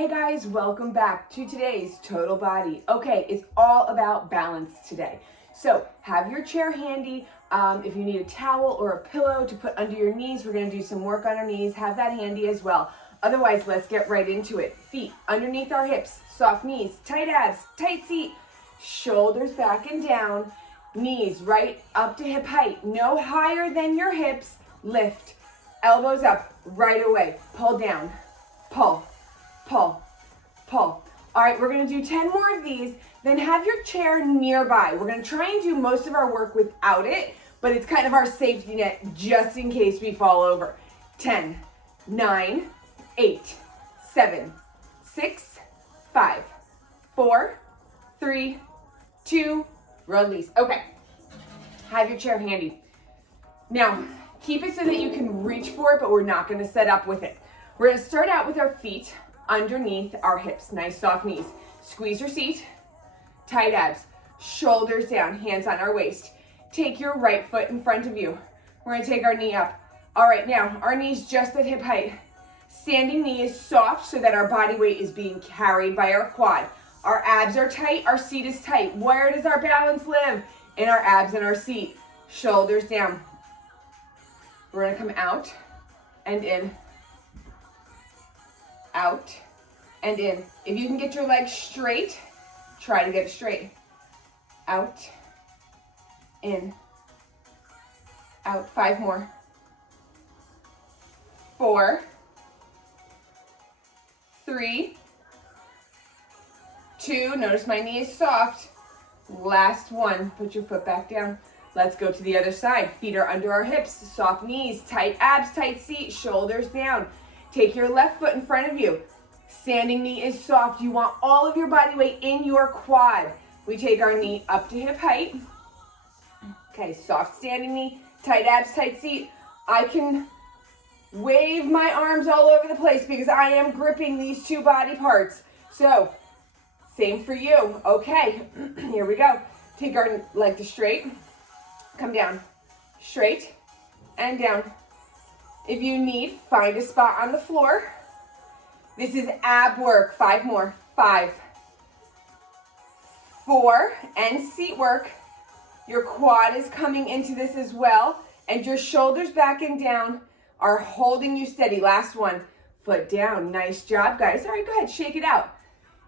Hey guys, welcome back to today's Total Body. Okay, it's all about balance today. So have your chair handy. If you need a towel or a pillow to put under your knees, we're gonna do some work on our knees. Have that handy as well. Otherwise, let's get right into it. Feet underneath our hips, soft knees, tight abs, tight seat, shoulders back and down, knees right up to hip height, no higher than your hips. Lift, elbows up right away, pull down, pull, pull, pull. All right, we're gonna do 10 more of these, then have your chair nearby. We're gonna try and do most of our work without it, but it's kind of our safety net just in case we fall over. 10, 9, 8, 7, 6, 5, 4, 3, 2, release. Okay, have your chair handy. Now, keep it so that you can reach for it, but we're not gonna set up with it. We're gonna start out with our feet underneath our hips, nice soft knees. Squeeze your seat, tight abs, shoulders down, hands on our waist. Take your right foot in front of you. We're gonna take our knee up. All right, now our knees just at hip height. Standing knee is soft so that our body weight is being carried by our quad. Our abs are tight, our seat is tight. Where does our balance live? In our abs and our seat. Shoulders down. We're gonna come out and in, out and in. If you can get your legs straight, try to get it straight. Out, in, out. 5 more. 4, 3, 2, notice my knee is soft. Last one, put your foot back down. Let's go to the other side. Feet are under our hips, soft knees, tight abs, tight seat, shoulders down. Take your left foot in front of you. Standing knee is soft. You want all of your body weight in your quad. We take our knee up to hip height. Okay, soft standing knee, tight abs, tight seat. I can wave my arms all over the place because I am gripping these two body parts. So, same for you. Okay, here we go. Take our leg to straight. Come down, straight and down. If you need, find a spot on the floor. This is ab work. 5 more. 5, 4, and seat work. Your quad is coming into this as well, and your shoulders back and down are holding you steady. Last one. Foot down. Nice job, guys. All right, go ahead, shake it out.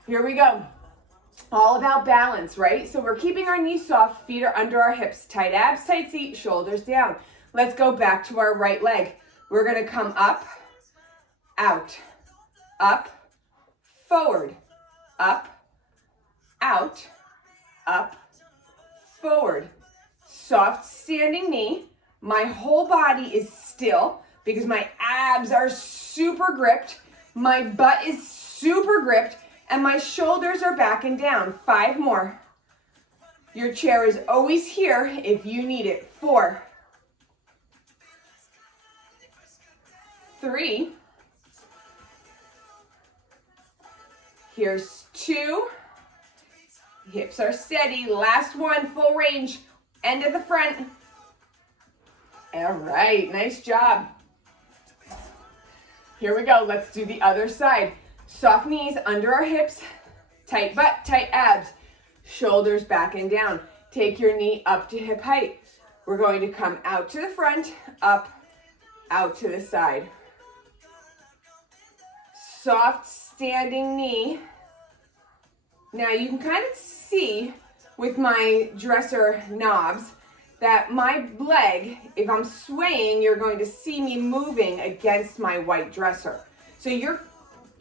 Here we go. All about balance, right? So we're keeping our knees soft, feet are under our hips, tight abs, tight seat, shoulders down. Let's go back to our right leg. We're gonna come up, out, up, forward, up, out, up, forward. Soft standing knee. My whole body is still because my abs are super gripped, my butt is super gripped, and my shoulders are back and down. 5 more. Your chair is always here if you need it. 4, 3, here's 2, hips are steady. Last one, full range, end of the front. All right, nice job. Here we go, let's do the other side. Soft knees under our hips, tight butt, tight abs, shoulders back and down. Take your knee up to hip height. We're going to come out to the front, up, out to the side. Soft standing knee. Now you can kind of see with my dresser knobs that my leg, if I'm swaying, you're going to see me moving against my white dresser. So your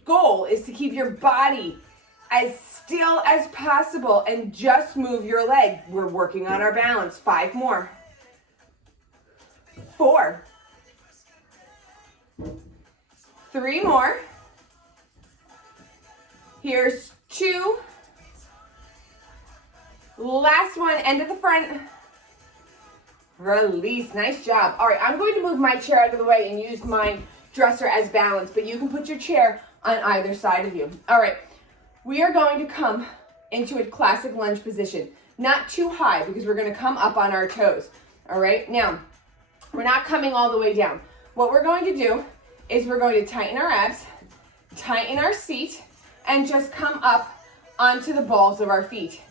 goal is to keep your body as still as possible and just move your leg. We're working on our balance. 5 more. 4, 3 more. Here's 2. Last one, end of the front. Release, nice job. All right, I'm going to move my chair out of the way and use my dresser as balance, but you can put your chair on either side of you. All right, we are going to come into a classic lunge position. Not too high because we're gonna come up on our toes. All right, now, we're not coming all the way down. What we're going to do is we're going to tighten our abs, tighten our seat, and just come up onto the balls of our feet.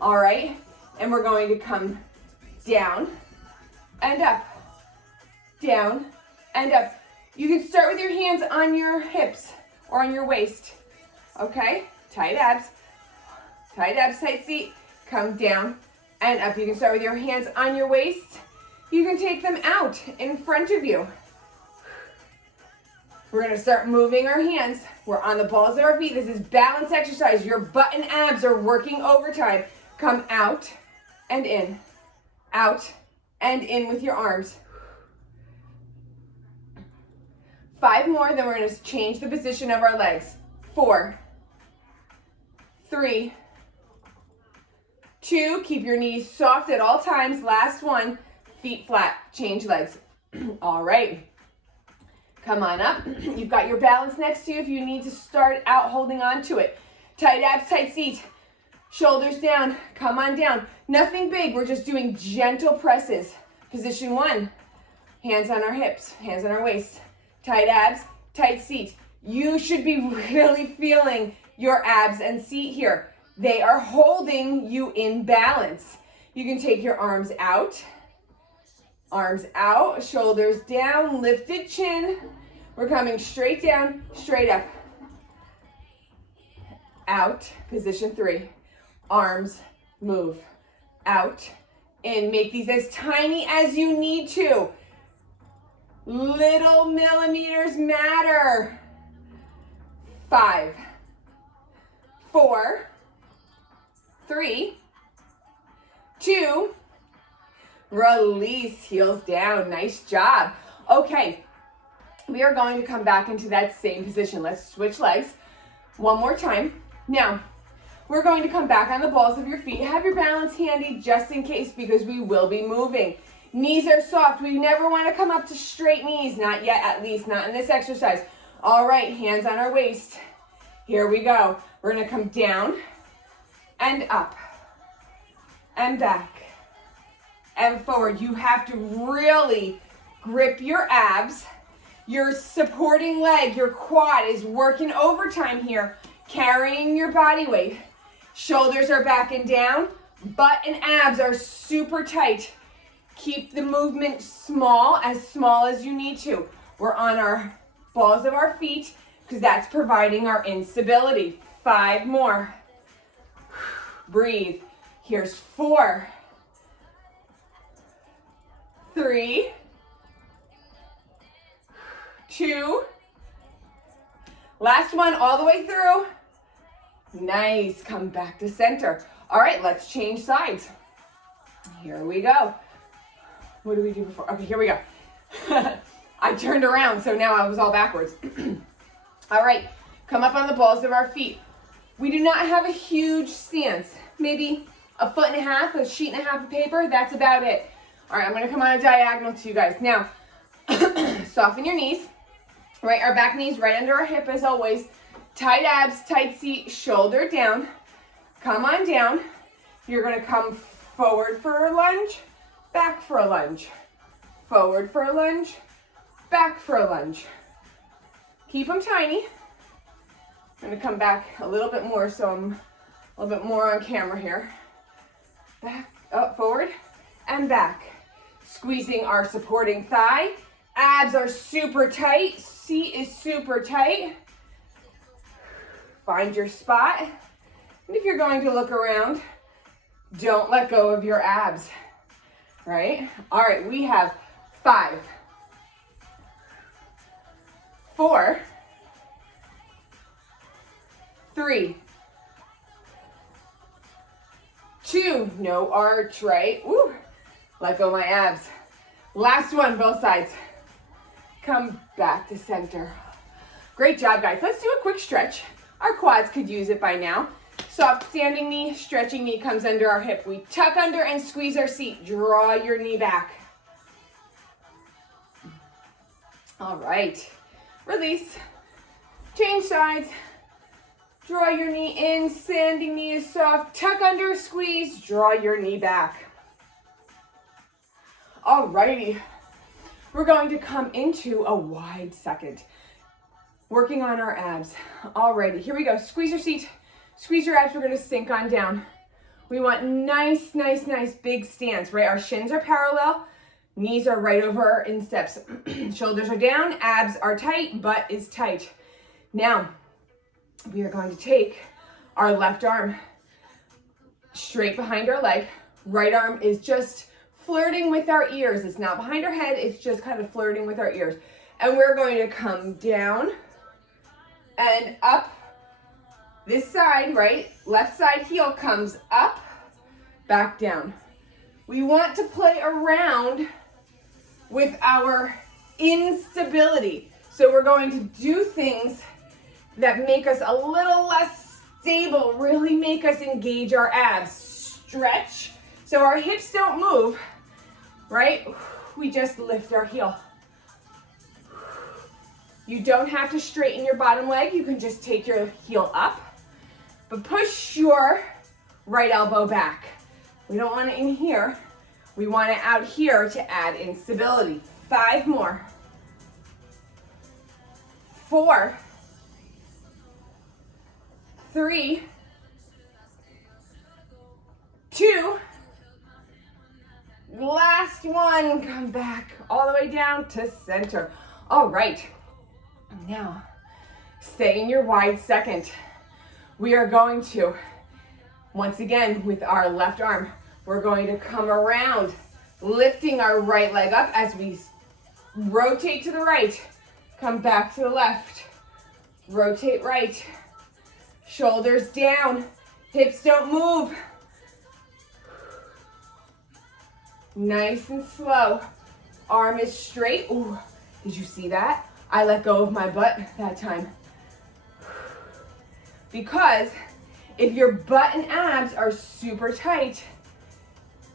All right? And we're going to come down and up, down and up. You can start with your hands on your hips or on your waist. Okay? Tight abs, tight seat. Come down and up. You can start with your hands on your waist. You can take them out in front of you. We're gonna start moving our hands. We're on the balls of our feet. This is balance exercise. Your butt and abs are working overtime. Come out and in with your arms. 5 more, then we're gonna change the position of our legs. 4, 3, 2, keep your knees soft at all times. Last one, feet flat, change legs. All right, come on up. You've got your balance next to you if you need to start out holding on to it. Tight abs, tight seat. Shoulders down, come on down. Nothing big, we're just doing gentle presses. Position 1, hands on our hips, hands on our waist. Tight abs, tight seat. You should be really feeling your abs and seat here. They are holding you in balance. You can take your arms out, shoulders down, lifted chin. We're coming straight down, straight up. Out, position 3. Arms move, out, in. Make these as tiny as you need to. Little millimeters matter. 5, 4, 3, 2, release, heels down. Nice job. Okay, we are going to come back into that same position. Let's switch legs one more time. Now, we're going to come back on the balls of your feet. Have your balance handy just in case, because we will be moving. Knees are soft. We never want to come up to straight knees. Not yet, at least not in this exercise. All right, hands on our waist. Here we go. We're going to come down and up and back and forward. You have to really grip your abs. Your supporting leg, your quad is working overtime here, carrying your body weight. Shoulders are back and down. Butt and abs are super tight. Keep the movement small as you need to. We're on our balls of our feet because that's providing our instability. 5 more. Breathe. Here's 4, 3, 2. Last one all the way through. Nice. Come back to center. All right, let's change sides. Here we go. What did we do before? Okay, here we go. I turned around, so now I was all backwards. All right, come up on the balls of our feet. We do not have a huge stance. Maybe a foot and a half, a sheet and a half of paper. That's about it. All right, I'm gonna come on a diagonal to you guys. Now, soften your knees. Right, our back knees right under our hip as always. Tight abs, tight seat, shoulder down. Come on down. You're gonna come forward for a lunge, back for a lunge. Forward for a lunge, back for a lunge. Keep them tiny. I'm gonna come back a little bit more so I'm a little bit more on camera here. Back, up, forward, and back. Squeezing our supporting thigh. Abs are super tight. Seat is super tight. Find your spot. And if you're going to look around, don't let go of your abs, right? All right, we have 5, 4, 3, 2, no arch, right? Woo. Let go of my abs. Last one, both sides. Come back to center. Great job, guys. Let's do a quick stretch. Our quads could use it by now. Soft standing knee, stretching knee comes under our hip. We tuck under and squeeze our seat. Draw your knee back. All right. Release. Change sides. Draw your knee in. Standing knee is soft. Tuck under, squeeze. Draw your knee back. All righty. We're going to come into a wide second. Working on our abs. Alrighty, here we go. Squeeze your seat, squeeze your abs. We're gonna sink on down. We want nice, nice, nice big stance, right? Our shins are parallel, knees are right over our insteps. Shoulders are down, abs are tight, butt is tight. Now, we are going to take our left arm straight behind our leg. Right arm is just flirting with our ears. It's not behind our head, it's just kind of flirting with our ears. And we're going to come down and up this side, right? Left side heel comes up, back down. We want to play around with our instability. So we're going to do things that make us a little less stable, really make us engage our abs. Stretch, so our hips don't move, right? We just lift our heel. You don't have to straighten your bottom leg. You can just take your heel up, but push your right elbow back. We don't want it in here. We want it out here to add instability. 5 more. 4, 3, 2, last one. Come back all the way down to center. All right. Now, stay in your wide second. We are going to, once again, with our left arm, we're going to come around, lifting our right leg up as we rotate to the right, come back to the left, rotate right, shoulders down, hips don't move. Nice and slow. Arm is straight. Ooh, did you see that? I let go of my butt that time. Because if your butt and abs are super tight,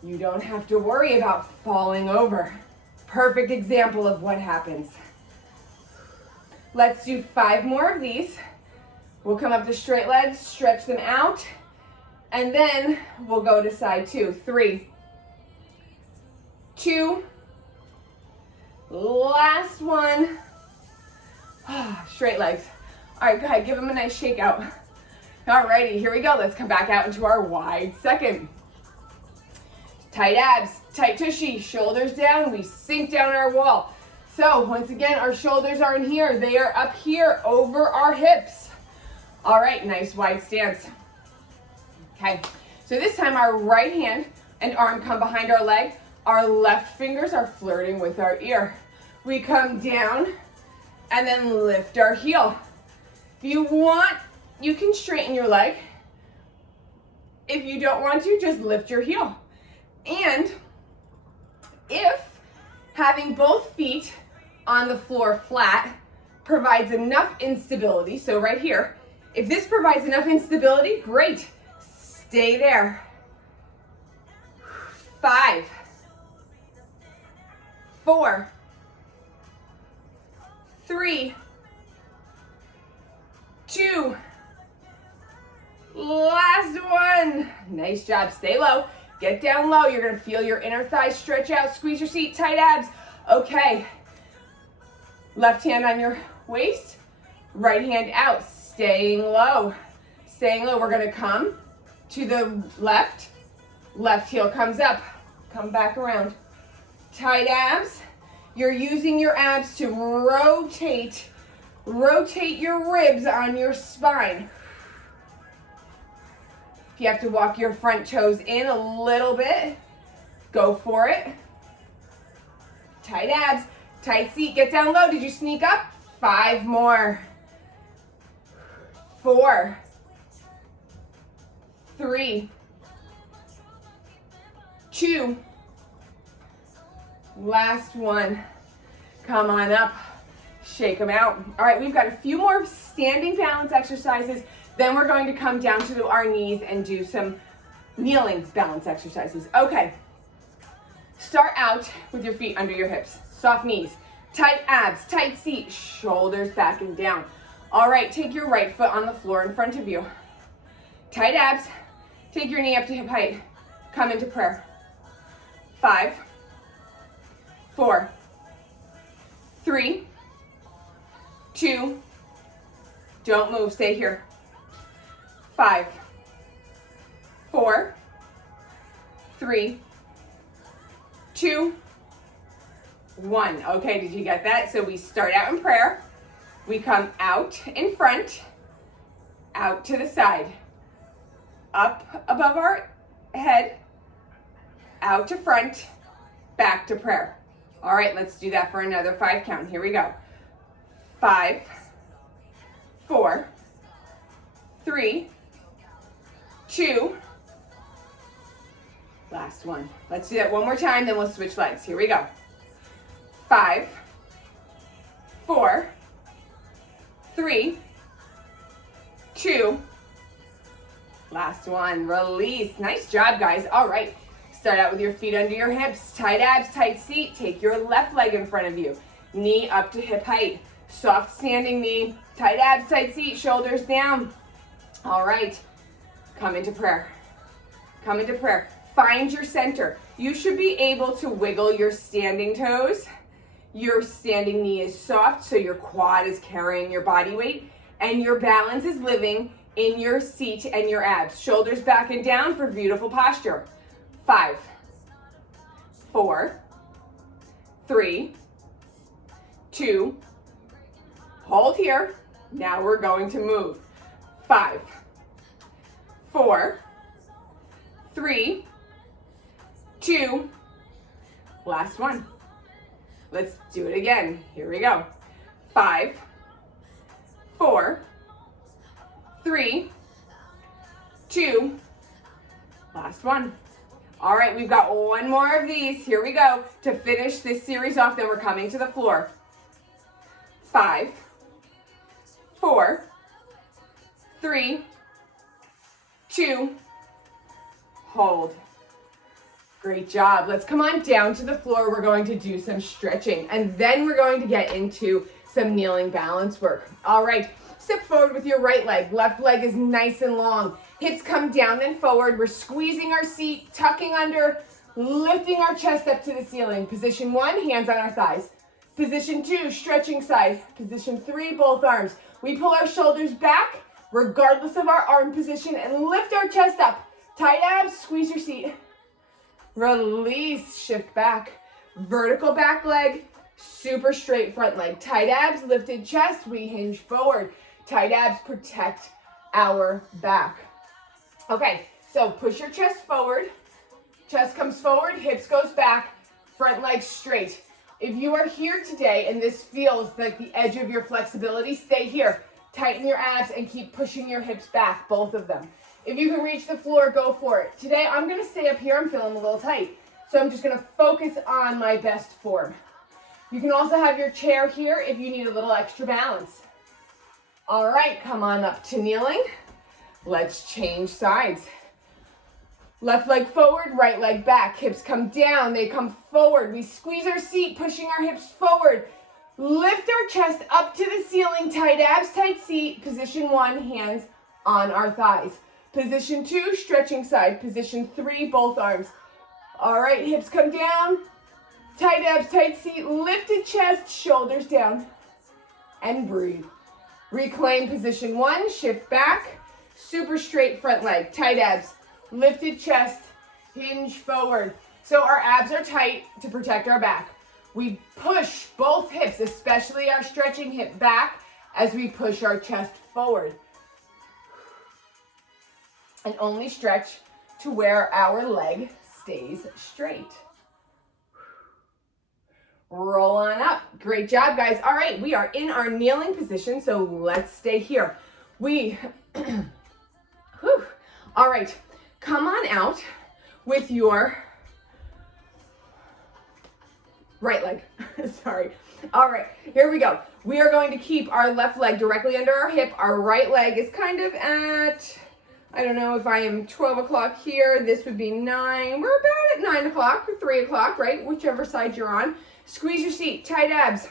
you don't have to worry about falling over. Perfect example of what happens. Let's do 5 more of these. We'll come up to straight legs, stretch them out, and then we'll go to side 2. 3, 2, last one. Straight legs. All right, go ahead, give them a nice shake out. All righty, here we go. Let's come back out into our wide second. Tight abs, tight tushy, shoulders down. We sink down our wall. So once again, our shoulders are in here. They are up here over our hips. All right, nice wide stance. Okay, so this time our right hand and arm come behind our leg. Our left fingers are flirting with our ear. We come down and then lift our heel. If you want, you can straighten your leg. If you don't want to, just lift your heel. And if having both feet on the floor flat provides enough instability, so right here, if this provides enough instability, great, stay there. 5, 4, 3, 2, last one. Nice job, stay low, get down low. You're gonna feel your inner thighs stretch out, squeeze your seat, tight abs. Okay, left hand on your waist, right hand out, staying low. Staying low, we're gonna come to the left, left heel comes up, come back around. Tight abs, you're using your abs to rotate your ribs on your spine. If you have to walk your front toes in a little bit, go for it. Tight abs, tight seat, get down low. Did you sneak up? 5 more. 4, 3, 2, last one. Come on up, shake them out. All right, we've got a few more standing balance exercises. Then we're going to come down to our knees and do some kneeling balance exercises. Okay, start out with your feet under your hips. Soft knees, tight abs, tight seat, shoulders back and down. All right, take your right foot on the floor in front of you. Tight abs, take your knee up to hip height. Come into prayer. 5, 4, 3, 2, Don't move, stay here. 5, 4, 3, 2, 1. Okay, did you get that? So we start out in prayer. We come out in front, out to the side, up above our head, out to front, back to prayer. All right, let's do that for another 5 count. Here we go. 5, 4, 3, 2, last one. Let's do that one more time, then we'll switch legs. Here we go. 5, 4, 3, 2, last one. Release. Nice job, guys. All right. Start out with your feet under your hips. Tight abs, tight seat. Take your left leg in front of you. Knee up to hip height. Soft standing knee. Tight abs, tight seat. Shoulders down. All right. Come into prayer. Come into prayer. Find your center. You should be able to wiggle your standing toes. Your standing knee is soft, so your quad is carrying your body weight, and your balance is living in your seat and your abs. Shoulders back and down for beautiful posture. 5, 4, 3, 2, hold here. Now we're going to move. 5, 4, 3, 2, last one. Let's do it again. Here we go. 5, 4, 3, 2, last one. All right, we've got one more of these. Here we go. To finish this series off, then we're coming to the floor. 5, 4, 3, 2, hold. Great job. Let's come on down to the floor. We're going to do some stretching, and then we're going to get into some kneeling balance work. All right, step forward with your right leg. Left leg is nice and long. Hips come down and forward. We're squeezing our seat, tucking under, lifting our chest up to the ceiling. Position 1, hands on our thighs. Position 2, stretching side. Position 3, both arms. We pull our shoulders back, regardless of our arm position, and lift our chest up. Tight abs, squeeze your seat. Release, shift back. Vertical back leg, super straight front leg. Tight abs, lifted chest, we hinge forward. Tight abs protect our back. Okay, so push your chest forward. Chest comes forward, hips goes back, front leg straight. If you are here today and this feels like the edge of your flexibility, stay here. Tighten your abs and keep pushing your hips back, both of them. If you can reach the floor, go for it. Today, I'm gonna stay up here. I'm feeling a little tight. So I'm just gonna focus on my best form. You can also have your chair here if you need a little extra balance. All right, come on up to kneeling. Let's change sides. Left leg forward, right leg back. Hips come down, they come forward. We squeeze our seat, pushing our hips forward. Lift our chest up to the ceiling. Tight abs, tight seat. Position 1, hands on our thighs. Position 2, stretching side. Position 3, both arms. All right, hips come down. Tight abs, tight seat. Lifted chest, shoulders down. And breathe. Reclaim position 1, shift back. Super straight front leg. Tight abs, lifted chest, hinge forward. So our abs are tight to protect our back. We push both hips, especially our stretching hip back, as we push our chest forward. And only stretch to where our leg stays straight. Roll on up. Great job, guys. All right, we are in our kneeling position, so let's stay here. All right, come on out with your right leg. Sorry. All right, here we go. We are going to keep our left leg directly under our hip. Our right leg is kind of at, I don't know if I am 12 o'clock here. This would be 9. We're about at 9 o'clock or 3 o'clock, right? Whichever side you're on. Squeeze your seat, tight abs.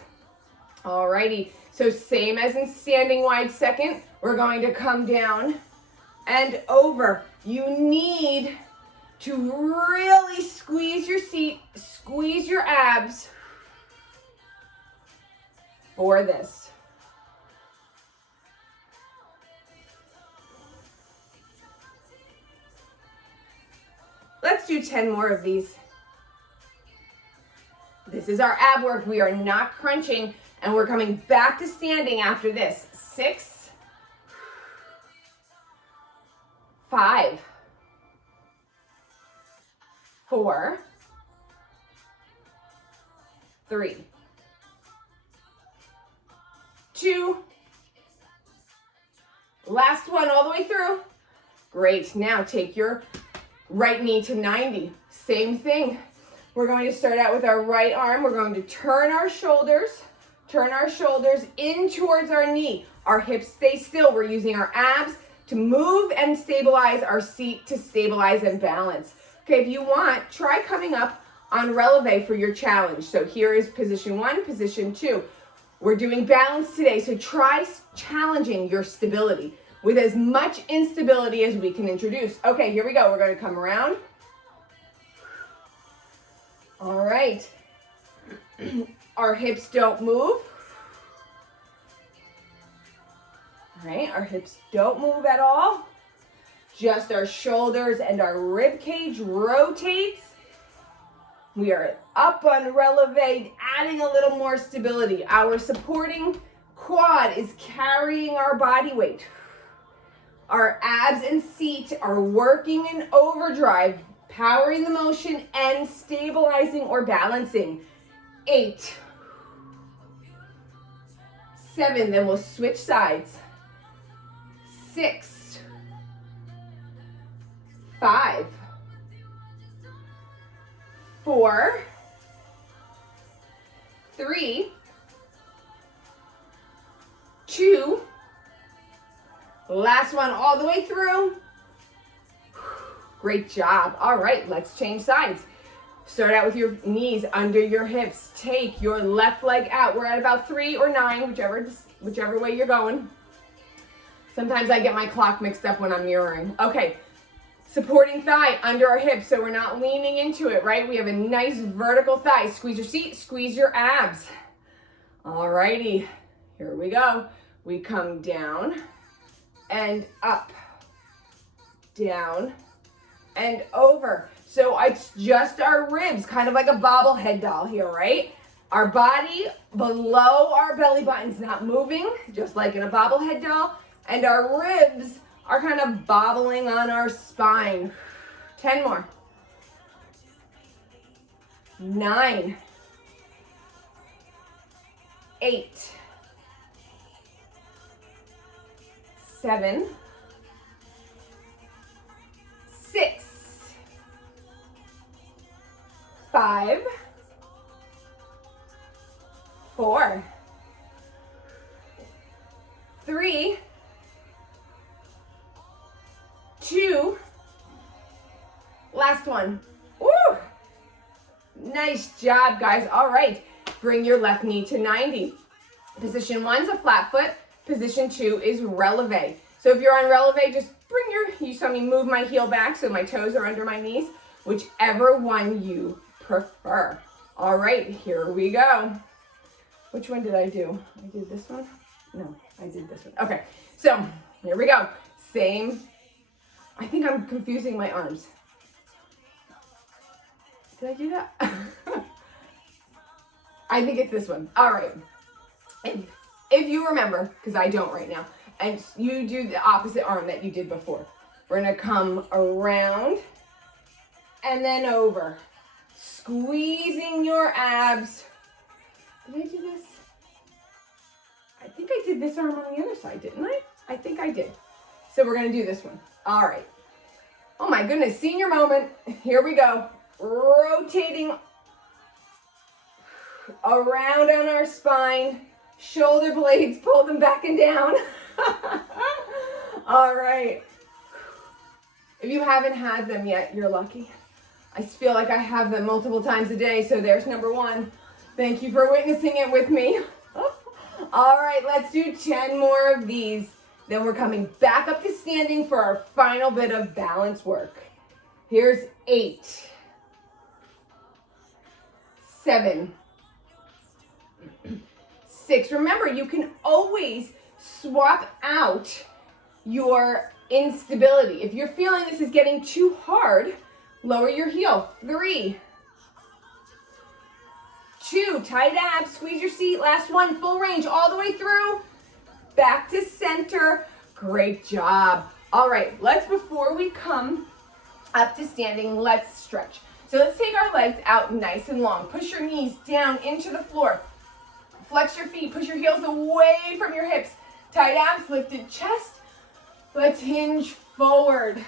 All righty. So same as in standing wide second, we're going to come down and over. You need to really squeeze your seat, squeeze your abs for this. Let's do 10 more of these. This is our ab work. We are not crunching, and we're coming back to standing after this. 6, 5, 4, 3, 2, last one all the way through. Great. Now take your right knee to 90. Same thing. We're going to start out with our right arm. We're going to turn our shoulders in towards our knee. Our hips stay still. We're using our abs to move and stabilize our seat, to stabilize and balance. Okay, if you want, try coming up on releve for your challenge. So here is position 1, position 2. We're doing balance today, so try challenging your stability with as much instability as we can introduce. Okay, here we go. We're going to come around. All right. Our hips don't move. All right, our hips don't move at all. Just our shoulders and our rib cage rotates. We are up on releve, adding a little more stability. Our supporting quad is carrying our body weight. Our abs and seat are working in overdrive, powering the motion and stabilizing or balancing. 8, 7, then we'll switch sides. 6, 5, 4, 3, 2, last one all the way through. Great job. All right, let's change sides. Start out with your knees under your hips. Take your left leg out. We're at about 3 or 9, whichever way you're going. Sometimes I get my clock mixed up when I'm mirroring. Okay, supporting thigh under our hips, so we're not leaning into it, right? We have a nice vertical thigh. Squeeze your seat, squeeze your abs. All righty, here we go. We come down and up, down and over. So it's just our ribs, kind of like a bobblehead doll here, right? Our body below our belly button's not moving, just like in a bobblehead doll. And our ribs are kind of bobbling on our spine. 10 more. 9, 8, 7, 6, 5, 4, 3, 2, last one. Woo! Nice job, guys. All right, bring your left knee to 90. Position 1 is a flat foot. Position 2 is releve. So if you're on releve, just you saw me move my heel back so my toes are under my knees, whichever one you prefer. All right, here we go. Which one did I do? I did this one? No, I did this one. Okay, so here we go. Same. I think I'm confusing my arms. Did I do that? I think it's this one. All right. If you remember, because I don't right now, and you do the opposite arm that you did before. We're gonna come around and then over. Squeezing your abs. Did I do this? I think I did this arm on the other side, didn't I? I think I did. So we're gonna do this one. All right. Oh my goodness, senior moment. Here we go. Rotating around on our spine. Shoulder blades, pull them back and down. All right. If you haven't had them yet, you're lucky. I feel like I have them multiple times a day, so there's number 1. Thank you for witnessing it with me. All right, let's do 10 more of these. Then we're coming back up to standing for our final bit of balance work. Here's 8, 7, 6. Remember, you can always swap out your instability. If you're feeling this is getting too hard, Lower your heel. 3, 2, tight abs, squeeze your seat. Last one, full range all the way through. Back to center. Great job. All right, before we come up to standing, let's stretch. So let's take our legs out nice and long. Push your knees down into the floor. Flex your feet, push your heels away from your hips. Tight abs, lifted chest. Let's hinge forward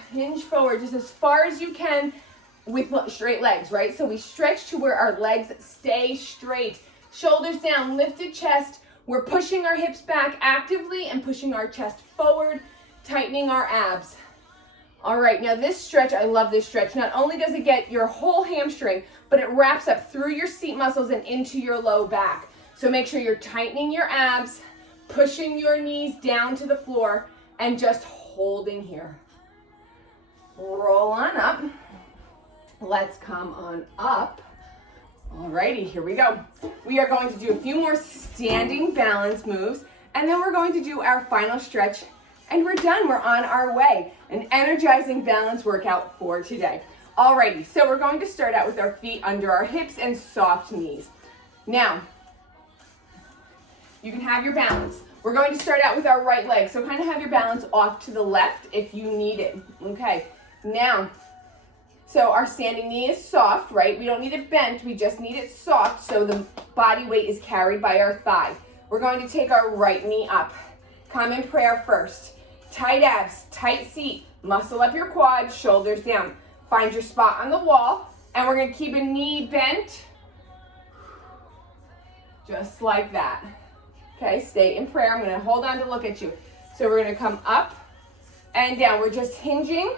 just as far as you can with straight legs, right? So we stretch to where our legs stay straight. Shoulders down, lifted chest. We're pushing our hips back actively and pushing our chest forward, tightening our abs. All right, now this stretch, I love this stretch. Not only does it get your whole hamstring, but it wraps up through your seat muscles and into your low back. So make sure you're tightening your abs, pushing your knees down to the floor, and just holding here. Roll on up. Let's come on up. Alrighty, here we go. We are going to do a few more standing balance moves, and then we're going to do our final stretch, and we're done. We're on our way. An energizing balance workout for today. Alrighty, so we're going to start out with our feet under our hips and soft knees. Now, you can have your balance. We're going to start out with our right leg, so kind of have your balance off to the left if you need it. Okay, now, so our standing knee is soft, right? We don't need it bent, we just need it soft so the body weight is carried by our thigh. We're going to take our right knee up. Come in prayer first. Tight abs, tight seat, muscle up your quads, shoulders down. Find your spot on the wall, and we're gonna keep a knee bent, just like that. Okay, stay in prayer. I'm gonna hold on to look at you. So we're gonna come up and down. We're just hinging.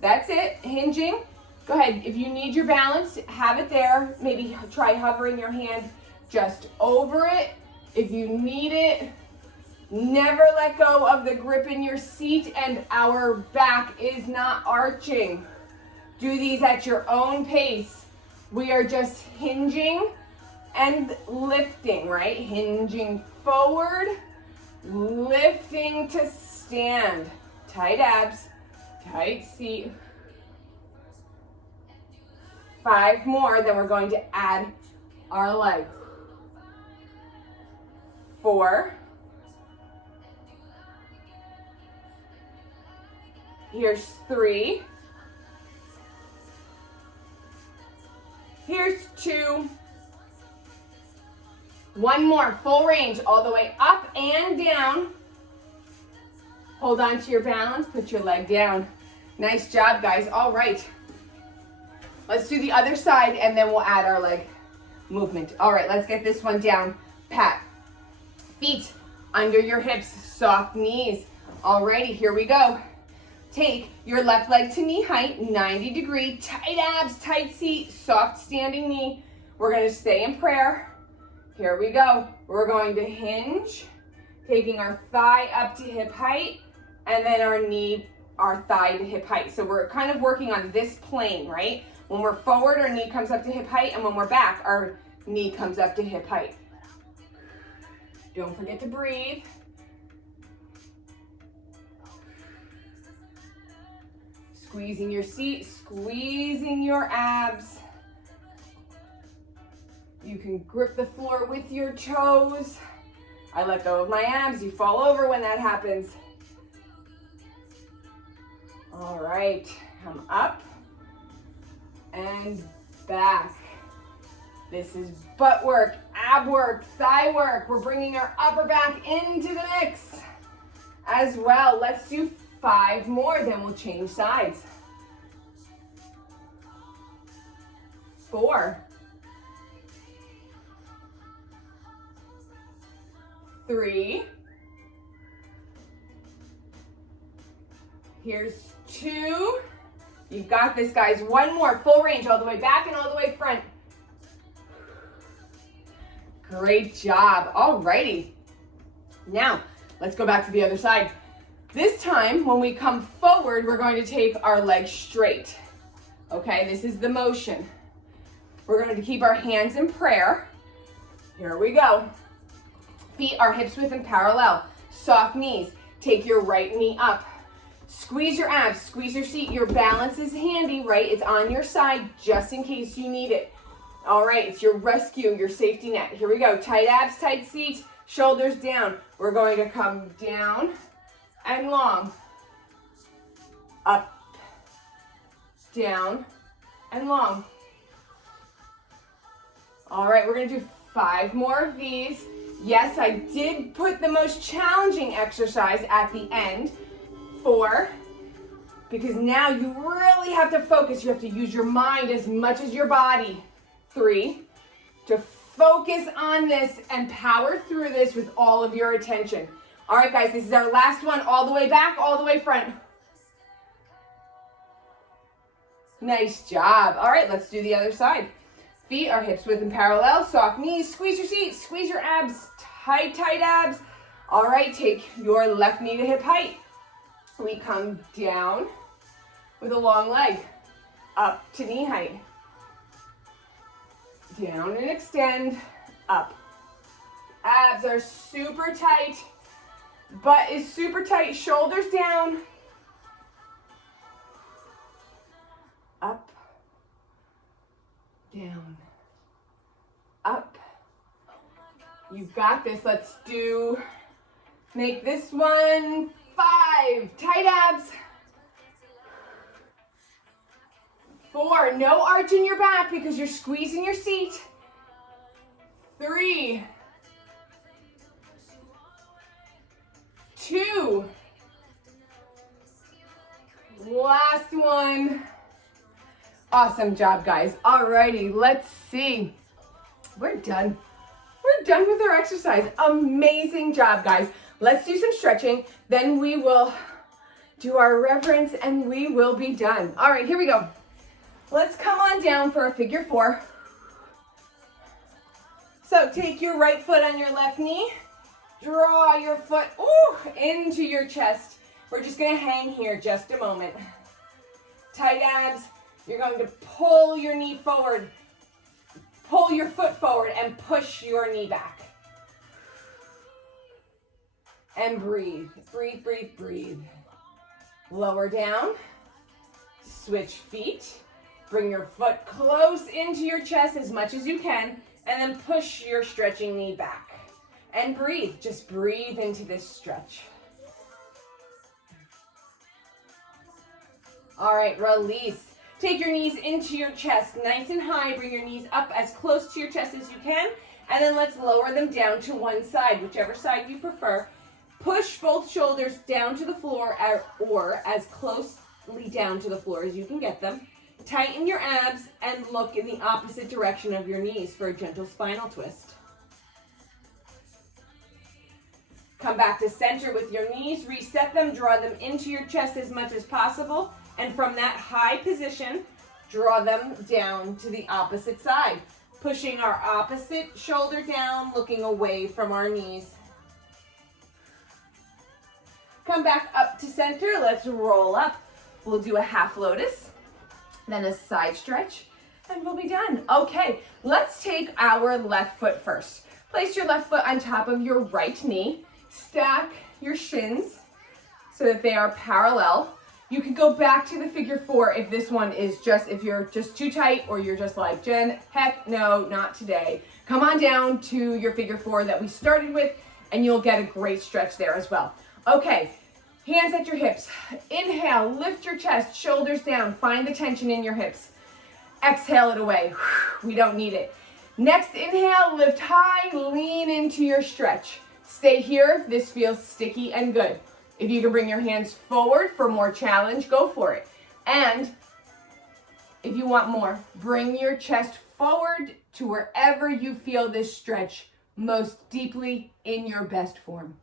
That's it, hinging. Go ahead, if you need your balance, have it there. Maybe try hovering your hand just over it. If you need it, never let go of the grip in your seat, and our back is not arching. Do these at your own pace. We are just hinging and lifting, right? Hinging forward, lifting to stand. Tight abs, tight seat. 5 more, then we're going to add our leg. 4. Here's 3. Here's 2. 1 more, full range, all the way up and down. Hold on to your balance, put your leg down. Nice job, guys. All right. Let's do the other side, and then we'll add our leg movement. All right, let's get this one down. Pat. Feet under your hips, soft knees. Alrighty, here we go. Take your left leg to knee height, 90 degree, tight abs, tight seat, soft standing knee. We're gonna stay in prayer. Here we go. We're going to hinge, taking our thigh up to hip height, and then our thigh to hip height. So we're kind of working on this plane, right? When we're forward, our knee comes up to hip height, and when we're back, our knee comes up to hip height. Don't forget to breathe. Squeezing your seat, squeezing your abs. You can grip the floor with your toes. I let go of my abs. You fall over when that happens. All right, come up and back. This is butt work, ab work, thigh work. We're bringing our upper back into the mix as well. Let's do 5 more, then we'll change sides. 4. 3. Here's 2. You've got this, guys. 1 more, full range, all the way back and all the way front. Great job. Alrighty. Now, let's go back to the other side. This time, when we come forward, we're going to take our legs straight. Okay, this is the motion. We're going to keep our hands in prayer. Here we go. Feet are hips width and parallel. Soft knees. Take your right knee up. Squeeze your abs, squeeze your seat. Your balance is handy, right? It's on your side just in case you need it. All right, it's your rescue, your safety net. Here we go. Tight abs, tight seat, shoulders down. We're going to come down and long. Up, down, and long. All right, we're gonna do 5 more of these. Yes, I did put the most challenging exercise at the end. 4, because now you really have to focus. You have to use your mind as much as your body. 3, to focus on this and power through this with all of your attention. All right, guys, this is our last one, all the way back, all the way front. Nice job. All right, let's do the other side. Feet are hips width and parallel, soft knees, squeeze your seat, squeeze your abs, tight, tight abs. All right, take your left knee to hip height. We come down with a long leg, up to knee height. Down and extend, up. Abs are super tight, butt is super tight, shoulders down. Up, down, up. You've got this. Let's make this one 5, tight abs. 4, no arch in your back because you're squeezing your seat. 3, 2, last one. Awesome job, guys. Alrighty, let's see. We're done. We're done with our exercise. Amazing job, guys. Let's do some stretching. Then we will do our reverence and we will be done. All right, here we go. Let's come on down for a figure 4. So take your right foot on your left knee. Draw your foot into your chest. We're just gonna hang here just a moment. Tight abs. You're going to pull your knee forward. Pull your foot forward and push your knee back. And breathe, breathe, breathe, breathe. Lower down. Switch feet. Bring your foot close into your chest as much as you can, and then push your stretching knee back. And breathe, just breathe into this stretch. All right, release. Take your knees into your chest, nice and high. Bring your knees up as close to your chest as you can, and then let's lower them down to one side, whichever side you prefer. Push both shoulders down to the floor or as closely down to the floor as you can get them. Tighten your abs and look in the opposite direction of your knees for a gentle spinal twist. Come back to center with your knees, reset them, draw them into your chest as much as possible, and from that high position, draw them down to the opposite side, pushing our opposite shoulder down, looking away from our knees. Come back up to center, let's roll up. We'll do a half lotus, then a side stretch, and we'll be done. Okay, let's take our left foot first. Place your left foot on top of your right knee. Stack your shins so that they are parallel. You can go back to the figure 4 if this one is if you're just too tight or you're just like, Jen, heck no, not today. Come on down to your figure 4 that we started with and you'll get a great stretch there as well. Okay, hands at your hips. Inhale, lift your chest, shoulders down. Find the tension in your hips. Exhale it away. We don't need it. Next, inhale, lift high, lean into your stretch. Stay here if this feels sticky and good. If you can bring your hands forward for more challenge, go for it. And if you want more, bring your chest forward to wherever you feel this stretch most deeply in your best form.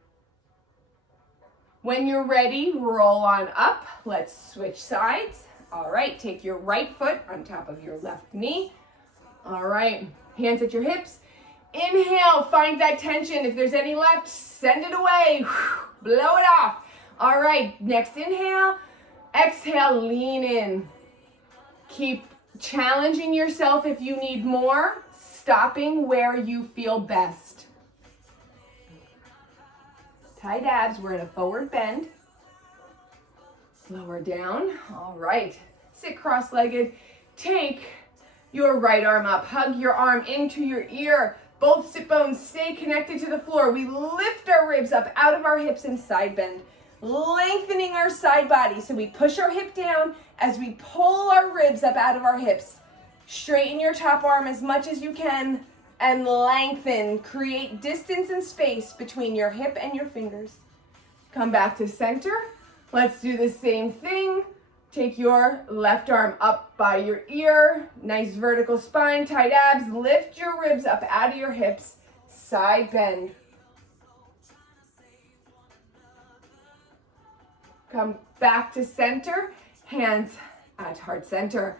When you're ready, roll on up. Let's switch sides. All right, take your right foot on top of your left knee. All right, hands at your hips. Inhale, find that tension. If there's any left, send it away. Blow it off. All right, next inhale. Exhale, lean in. Keep challenging yourself if you need more, stopping where you feel best. Tight abs, we're in a forward bend. Lower down. All right. Sit cross-legged. Take your right arm up. Hug your arm into your ear. Both sit bones stay connected to the floor. We lift our ribs up out of our hips and side bend, lengthening our side body. So we push our hip down as we pull our ribs up out of our hips. Straighten your top arm as much as you can and lengthen. Create distance and space between your hip and your fingers. Come back to center. Let's do the same thing. Take your left arm up by your ear. Nice vertical spine, tight abs. Lift your ribs up out of your hips. Side bend. Come back to center. Hands at heart center.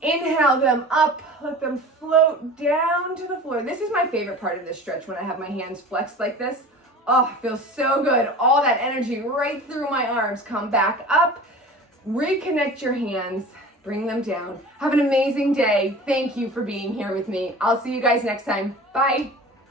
Inhale them up. Let them float down to the floor. This is my favorite part of this stretch, when I have my hands flexed like this. Oh, it feels so good. All that energy right through my arms. Come back up. Reconnect your hands. Bring them down. Have an amazing day. Thank you for being here with me. I'll see you guys next time. Bye.